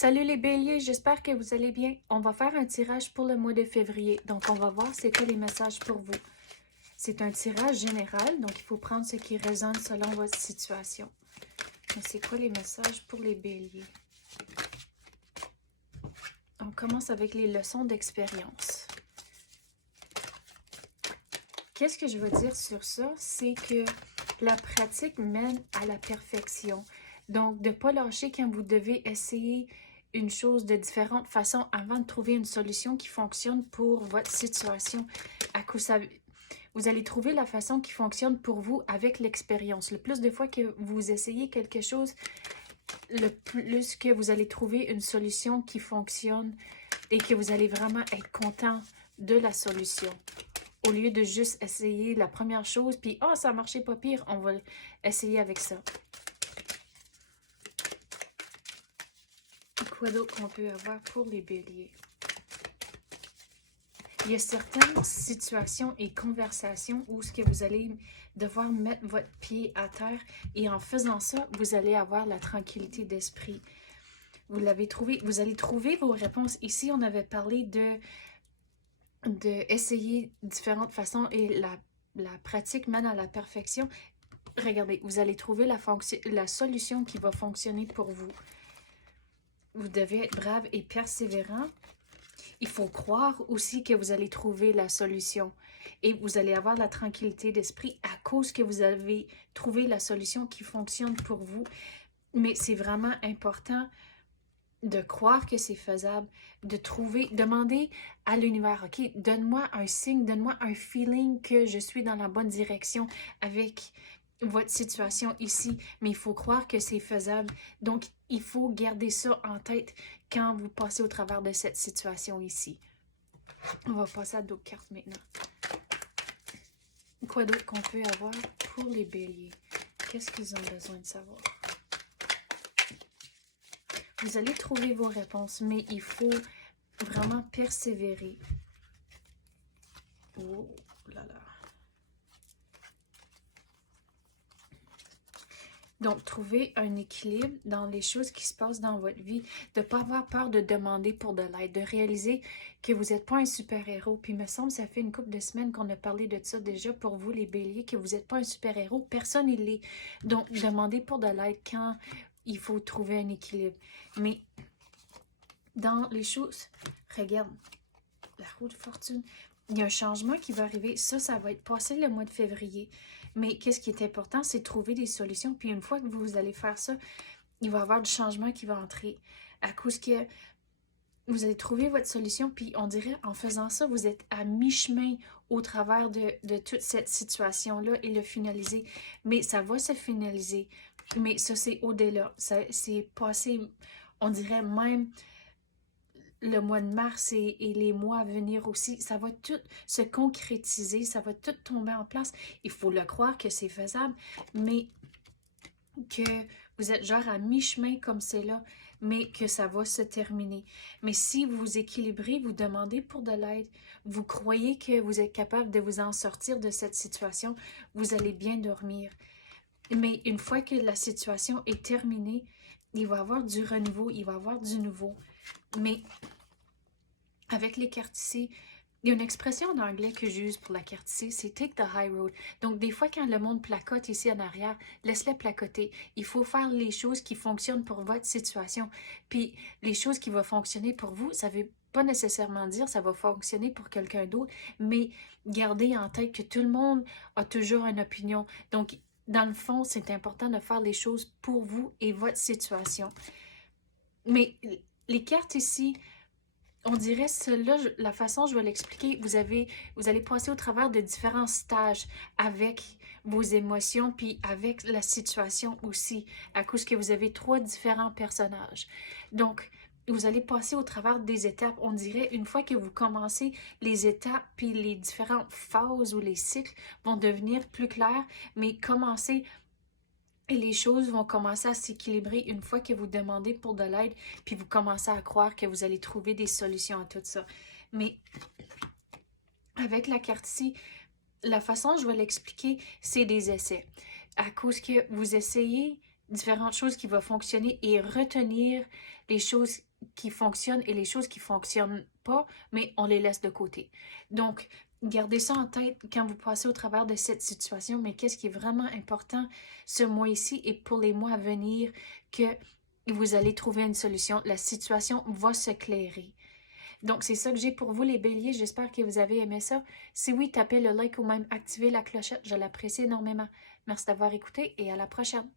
Salut les béliers, j'espère que vous allez bien. On va faire un tirage pour le mois de février. Donc, on va voir c'est quoi les messages pour vous. C'est un tirage général, donc il faut prendre ce qui résonne selon votre situation. Mais c'est quoi les messages pour les béliers? On commence avec les leçons d'expérience. Qu'est-ce que je veux dire sur ça? C'est que la pratique mène à la perfection. Donc, de ne pas lâcher quand vous devez essayer une chose de différentes façons avant de trouver une solution qui fonctionne pour votre situation. À coup, vous allez trouver la façon qui fonctionne pour vous avec l'expérience. Le plus de fois que vous essayez quelque chose, le plus que vous allez trouver une solution qui fonctionne et que vous allez vraiment être content de la solution. Au lieu de juste essayer la première chose, puis « Ah, ça a marché pas pire, on va essayer avec ça. » Quoi d'autre qu'on peut avoir pour les béliers? Il y a certaines situations et conversations où ce que vous allez devoir mettre votre pied à terre et en faisant ça, vous allez avoir la tranquillité d'esprit. Vous l'avez trouvé, vous allez trouver vos réponses. Ici, on avait parlé de essayer différentes façons et la pratique mène à la perfection. Regardez, vous allez trouver la solution qui va fonctionner pour vous. Vous devez être brave et persévérant. Il faut croire aussi que vous allez trouver la solution et vous allez avoir la tranquillité d'esprit à cause que vous avez trouvé la solution qui fonctionne pour vous. Mais c'est vraiment important de croire que c'est faisable, de trouver, demander à l'univers, OK, donne-moi un signe, donne-moi un feeling que je suis dans la bonne direction avec votre situation ici, mais il faut croire que c'est faisable. Donc, il faut garder ça en tête quand vous passez au travers de cette situation ici. On va passer à d'autres cartes maintenant. Quoi d'autre qu'on peut avoir pour les béliers? Qu'est-ce qu'ils ont besoin de savoir? Vous allez trouver vos réponses, mais il faut vraiment persévérer. Oh là là. Donc, trouver un équilibre dans les choses qui se passent dans votre vie, de ne pas avoir peur de demander pour de l'aide, de réaliser que vous n'êtes pas un super-héros. Puis, il me semble, ça fait une couple de semaines qu'on a parlé de ça déjà pour vous, les béliers, que vous n'êtes pas un super-héros. Personne ne l'est. Donc, demandez pour de l'aide quand il faut trouver un équilibre. Mais, dans les choses, regarde, la roue de fortune, il y a un changement qui va arriver. Ça va être passé le mois de février. Mais qu'est-ce qui est important, c'est de trouver des solutions. Puis une fois que vous allez faire ça, il va y avoir du changement qui va entrer. À cause que vous allez trouver votre solution, puis on dirait en faisant ça, vous êtes à mi-chemin au travers de toute cette situation-là et le finaliser. Mais ça va se finaliser. Mais ça, c'est au-delà. C'est passé, on dirait même le mois de mars et les mois à venir aussi, ça va tout se concrétiser, ça va tout tomber en place. Il faut le croire que c'est faisable, mais que vous êtes genre à mi-chemin comme c'est là, mais que ça va se terminer. Mais si vous vous équilibrez, vous demandez pour de l'aide, vous croyez que vous êtes capable de vous en sortir de cette situation, vous allez bien dormir. Mais une fois que la situation est terminée, il va y avoir du renouveau, il va y avoir du nouveau. Mais avec les cartes ici, il y a une expression en anglais que j'use pour la carte ici, c'est « take the high road ». Donc, des fois, quand le monde placote ici en arrière, laisse-les placoter. Il faut faire les choses qui fonctionnent pour votre situation. Puis, les choses qui vont fonctionner pour vous, ça ne veut pas nécessairement dire que ça va fonctionner pour quelqu'un d'autre, mais gardez en tête que tout le monde a toujours une opinion. Donc, dans le fond, c'est important de faire les choses pour vous et votre situation. Mais les cartes ici, on dirait cela, la façon je vais l'expliquer, vous allez passer au travers de différents stages avec vos émotions, puis avec la situation aussi, à cause que vous avez 3 différents personnages. Donc, vous allez passer au travers des étapes. On dirait, une fois que vous commencez, les étapes, puis les différentes phases ou les cycles vont devenir plus clairs, mais commencez. Et les choses vont commencer à s'équilibrer une fois que vous demandez pour de l'aide, puis vous commencez à croire que vous allez trouver des solutions à tout ça. Mais avec la carte ici, la façon dont je vais l'expliquer, c'est des essais. À cause que vous essayez différentes choses qui vont fonctionner et retenir les choses qui fonctionnent et les choses qui ne fonctionnent pas, mais on les laisse de côté. Donc, gardez ça en tête quand vous passez au travers de cette situation, mais qu'est-ce qui est vraiment important ce mois-ci et pour les mois à venir, que vous allez trouver une solution. La situation va se clairer. Donc, c'est ça que j'ai pour vous, les béliers. J'espère que vous avez aimé ça. Si oui, tapez le like ou même activez la clochette. Je l'apprécie énormément. Merci d'avoir écouté et à la prochaine.